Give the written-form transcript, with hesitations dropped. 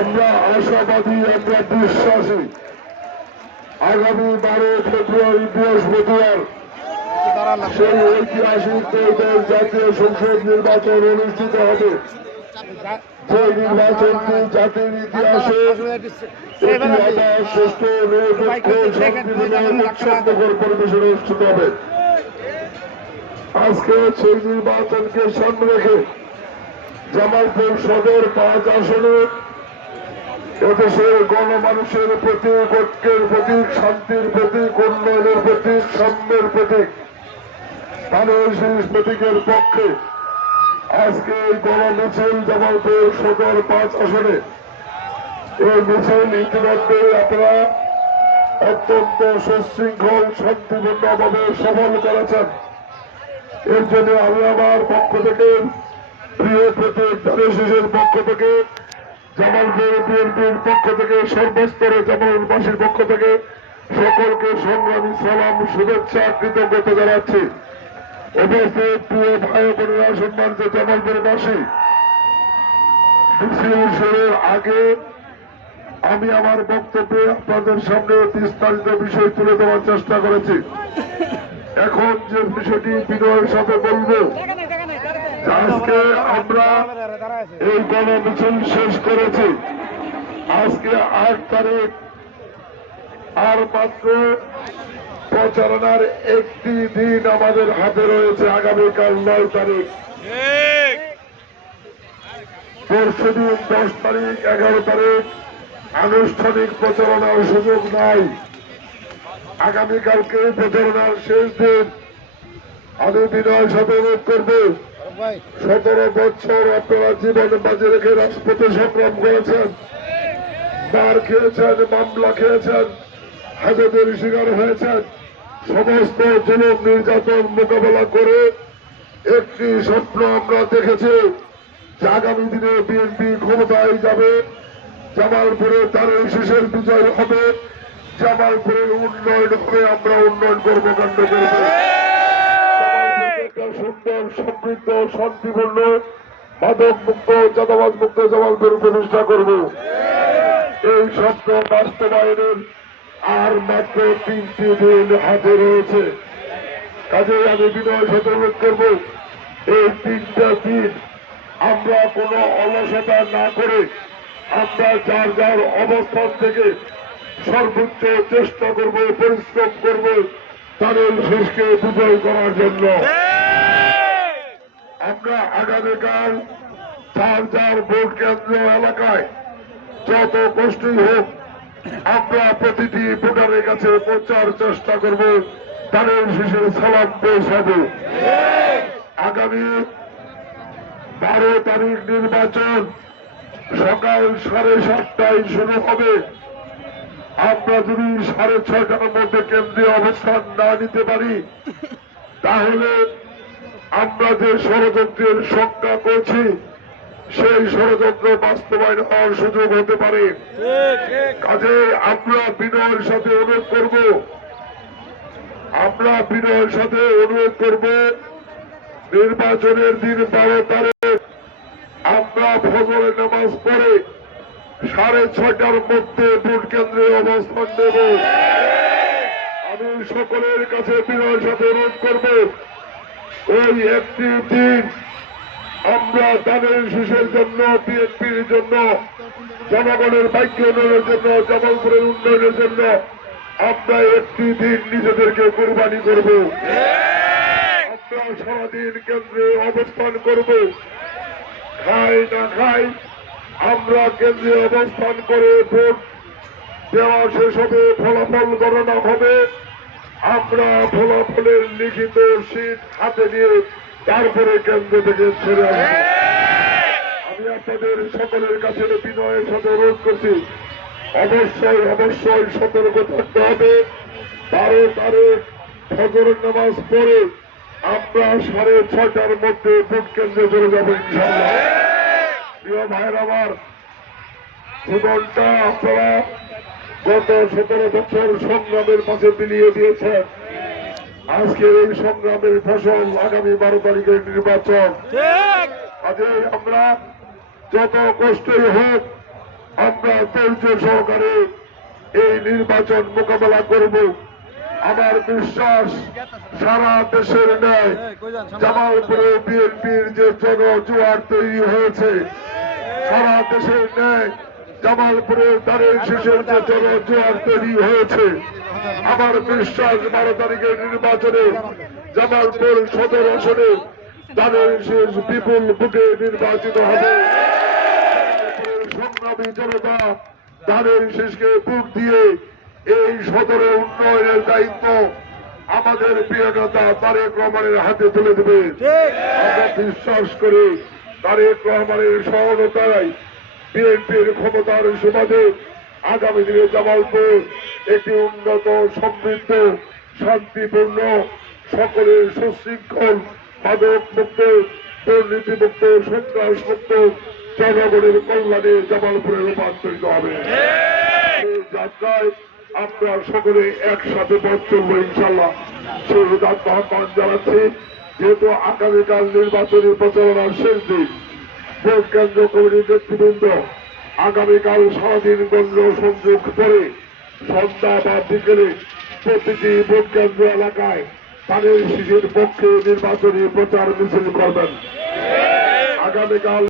আমরা আশাবাদী, আমরা বিশ্বাসী আগামী 12 ফেব্রুয়ারি বৃহস্পতিবার সেই ঐতিহাসিক ত্রয়োদশ জাতীয় সংসদ নির্বাচন অনুষ্ঠিত হবে। যে নির্বাচনটি জাতির ইতিহাসে সুস্থ নিরপেক্ষ শান্তিপূর্ণ উৎসবমুখর পরিবেশে অনুষ্ঠিত হবে। আজকে সেই নির্বাচনকে সামনে রেখে জামালপুর সদর 5 আসনে এদেশের গণমানুষের প্রতীক, ঐক্যের প্রতীক, শান্তির প্রতীক, উন্নয়নের প্রতীক, সাম্যের প্রতীক, ধানের শীষ প্রতীকের পক্ষে আজকে এই গণমিছিল জামালপুর সদর 5 আসনে। এই মিছিল ইতিমধ্যে আপনারা অত্যন্ত সুশৃঙ্খল শান্তিপূর্ণভাবে সফল করেছেন। এর জন্য আমি আমার পক্ষ থেকে, প্রিয় প্রতীক ধানের শীষের পক্ষ থেকে, জামালপুর বিএনপির পক্ষ থেকে, সর্বস্তরে জামালপুরবাসীর পক্ষ থেকে সকলকে সংগ্রামী সালাম, শুভেচ্ছা, কৃতজ্ঞতা জানাচ্ছি। উপস্থিত প্রিয় ভাই বোনেরা, সম্মানিত জামালপুরবাসী, মিছিল শুরুর আগে আমি আমার বক্তব্যে আপনাদের সামনে বিস্তারিত বিষয় তুলে দেওয়ার চেষ্টা করেছি। এখন যে বিষয়টি বিনয়ের সাথে বলবো, আজকে আমরা এই গণমিছিল শেষ করেছি। আজকে 8 তারিখ, আর মাত্র প্রচারণার একটি দিন আমাদের হাতে রয়েছে। আগামীকাল 9 তারিখ, পরশুদিন 10 তারিখ, 11 তারিখ আনুষ্ঠানিক প্রচারণার সুযোগ নাই। আগামীকালকে প্রচারণার শেষ দিন। আমি বিনয়ের সাথে অনুরোধ করব, 17 বছর আপনারা জীবন বাজি রেখে রাজপথে সংগ্রাম করেছেন, মার খেয়েছেন, মামলা খেয়েছেন, হাজতের শিকার হয়েছেন। সমস্ত জুলুম নির্যাতন মোকাবেলা করে একটি স্বপ্ন আমরা দেখেছি যে আগামী দিনে বিএনপি ক্ষমতায় যাবে, জামালপুরে ধানের শীষের বিজয় হবে, জামালপুরের উন্নয়ন হবে, আমরা উন্নয়ন কর্মকাণ্ড করব, সুন্দর সমৃদ্ধ শান্তিপূর্ণ মাদক মুক্ত চাঁদাবাজ মুক্ত জামালপুর প্রতিষ্ঠা করব। এই স্বপ্ন বাস্তবায়নের আর মাত্র 3টি দিন হাতে রয়েছে। কাজে আমি বিনয় সাথে অনুরোধ করব, এই 3টা দিন আমরা কোনো অলসতা না করে আমরা যার যার অবস্থান থেকে সর্বোচ্চ চেষ্টা করব, পরিশ্রম করব ধানের শীষকে বিজয় করার জন্য। আমরা আগামীকাল যার যার ভোট কেন্দ্র এলাকায় যত কষ্টই হোক আমরা প্রতিটি ভোটারের কাছে পৌঁছার চেষ্টা করব, ধানের শীষের সালাম পৌঁছাবো। আগামী 12 তারিখ নির্বাচন সকাল 7:30টায় শুরু হবে। আমরা যদি 6:30টার মধ্যে কেন্দ্রীয় অবস্থান না নিতে পারি, তাহলে আমরা যে ষড়যন্ত্রের সংখ্যা করছি সেই ষড়যন্ত্র বাস্তবায়ন হওয়ার সুযোগ হতে পারে। কাজে আমরা বিনয়ের সাথে অনুরোধ করব, নির্বাচনের দিন 12 তারিখ আমরা ফজরের নামাজ পড়ে 6:30টার মধ্যে ভোট কেন্দ্রে অবস্থান নেব। আমি সকলের কাছে বিনয়ের সাথে অনুরোধ করব, ওই একটি দিন আমরা ধানের শীষের জন্য, বিএনপির জন্য, জনগণের ভাগ্য উন্নয়নের জন্য, জামালপুরের উন্নয়নের জন্য আমরা একটি দিন নিজেদেরকে কোরবানি করব। আমরা সারাদিন কেন্দ্রে অবস্থান করব, খাই না খাই আমরা কেন্দ্রে অবস্থান করে ভোট দেওয়া শেষ হবে, ফলাফল গণনা হবে। আমরা ফলাফলের লিখিত শীট হাতে নিয়ে তারপরে কেন্দ্র থেকে ছেড়ে আসবো। আমি আপনাদের সকলের কাছে বিনয়ের সাথে অনুরোধ করছি, অবশ্যই সতর্ক থাকতে হবে। 12 তারিখ ফজরের নামাজ পড়ে আমরা 6:30টার মধ্যে ভোট কেন্দ্রে চলে যাবো ইনশাআল্লাহ। প্রিয় ভাইয়ের আমার, জীবনটা আপনারা গত 17 বছর সংগ্রামের মাঝে বিলিয়ে দিয়েছেন। আজকের এই সংগ্রামের ফসল আগামী 12 তারিখের নির্বাচন। কাজে আমরা যত কষ্টই হোক আমরা ধৈর্য সহকারে এই নির্বাচন মোকাবেলা করব। আমার বিশ্বাস সারা দেশের ন্যায় জামালপুরে বিএনপির যে জনজোয়ার তৈরি হয়েছে, সারা দেশের ন্যায় জামালপুরে দাঁড়ের শেষের যে জনজোয়ার তৈরি হয়েছে, আমার বিশ্বাস 12 তারিখের নির্বাচনে জামালপুর সদর আসনে দাঁড়ের শেষ বিপুল ভোটে নির্বাচিত হবে। সংগ্রামী জনতা দাঁড়ের শেষকে ভোট দিয়ে এই সদরে উন্নয়নের দায়িত্ব আমাদের প্রিয় নেতা তারেক রহমানের হাতে তুলে দেবে। আমরা বিশ্বাস করি তারেক রহমানের সহনতায় বিএনপির ক্ষমতার সুবাদে আগামী দিনে জামালপুর একটি উন্নত, সমৃদ্ধ, শান্তিপূর্ণ, সকলের সুশৃঙ্খল, মাদক মুক্ত, দুর্নীতি মুক্ত, সন্ত্রাস মুক্ত জনগণের কল্যাণে জামালপুরে রূপান্তরিত হবে। এই যাত্রায় আমরা সকলে একসাথে পথ চলবো ইনশাল্লাহ। সেই আহ্বান জানাচ্ছি। যেহেতু আগামীকাল নির্বাচনী প্রচারণার শেষ দিন, ভোট কেন্দ্র কমিটির নেতৃবৃন্দ আগামীকাল সারাদিন গণ্য সংযোগ করে সন্ধ্যা বা বিকেলে প্রতিটি ভোট কেন্দ্র এলাকায় তাদের শিশুর পক্ষে নির্বাচনী প্রচার মিছিল করবেন। আগামীকাল